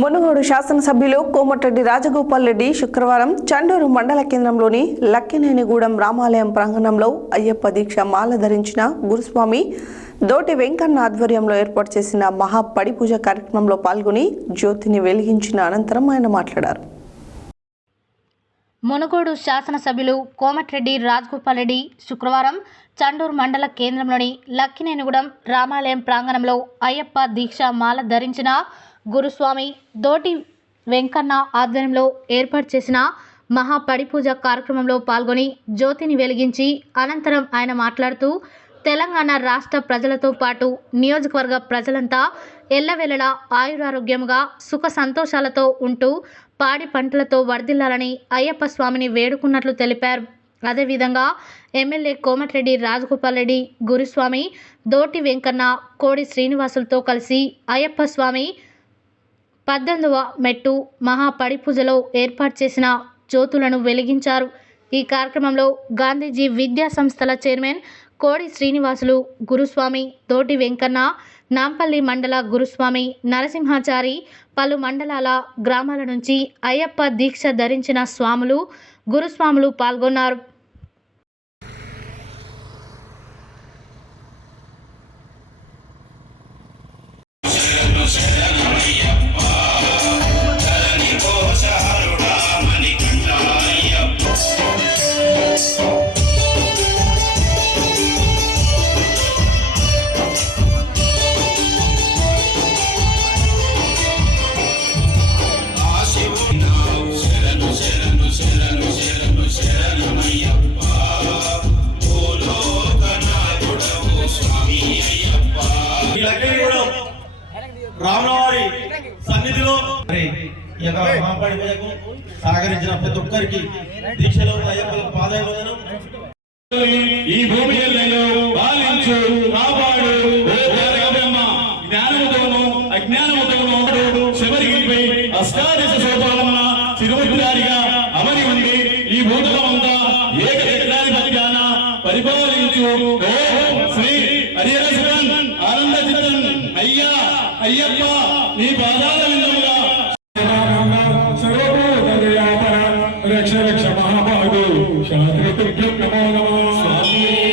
మునుగోడు శాసనసభ్యులు కోమటిరెడ్డి రాజగోపాల్ రెడ్డి శుక్రవారం చండూరు మండల కేంద్రంలోని లక్కినేనిగూడెం రామాలయం ప్రాంగణంలో అయ్యప్ప దీక్ష మాల ధరించిన గురుస్వామి దోటి వెంకన్న ఆధ్వర్యంలో ఏర్పాటు చేసిన మహా పడిపూజ కార్యక్రమంలో పాల్గొని జ్యోతిని వెలిగించిన అనంతరం ఆయన మాట్లాడారు. మునుగోడు శాసనసభ్యులు కోమటిరెడ్డి రాజగోపాల్ రెడ్డి శుక్రవారం చండూరు మండల కేంద్రంలోని లక్కినేనిగూడెం రామాలయం ప్రాంగణంలో అయ్యప్ప దీక్ష మాల ధరించిన గురుస్వామి దోటి వెంకన్న ఆధ్వర్యంలో ఏర్పాటు చేసిన మహా పడిపూజ కార్యక్రమంలో పాల్గొని జ్యోతిని వెలిగించి అనంతరం ఆయన మాట్లాడుతూ తెలంగాణ రాష్ట్ర ప్రజలతో పాటు నియోజకవర్గ ప్రజలంతా ఎల్లవేళలా ఆయురారోగ్యంగా సుఖ సంతోషాలతో ఉంటూ పాడి పంటలతో వర్ధిల్లాలని అయ్యప్ప స్వామిని వేడుకున్నట్లు తెలిపారు. అదేవిధంగా ఎమ్మెల్యే కోమటిరెడ్డి రాజగోపాల్ రెడ్డి గురుస్వామి దోటి వెంకన్న కోడి శ్రీనివాసులతో కలిసి అయ్యప్ప స్వామి 18వ మెట్టు మహా పడిపూజలో ఏర్పాటు చేసిన జ్యోతులను వెలిగించారు. ఈ కార్యక్రమంలో గాంధీజీ విద్యా సంస్థల చైర్మన్ కోడి శ్రీనివాసులు గురుస్వామి దోటి వెంకన్న, నాంపల్లి మండల గురుస్వామి నరసింహాచారి, పలు మండలాల గ్రామాల నుంచి అయ్యప్ప దీక్ష ధరించిన స్వాములు గురుస్వాములు పాల్గొన్నారు. రామవారి సన్నిధిలో మహాపడి పూజకు సహకరించిన ప్రతి ఒక్కరికి దీక్షలో అయ్యప్ప పాదాభివందనం. ఈ భూమి పాలించు కాపాడు బ్రహ్మ జ్ఞానముతోను అజ్ఞానముతోను శబరిగిరిపై అష్టాదశ సోపాలమున తిరుమతిగా అమరి ఉంది. ఈ భూతలమంతా ఏకచక్రాధిపత్యాన పరిపాలించు శ్రీ హరిహరసురన్ ఆనంద చిత్తన్ అయ్యా అయ్యప్ప నీ పాదాల విందముగా రక్ష రక్ష మహాభాగు శాస్త్రతుభ్యం నమో నమః.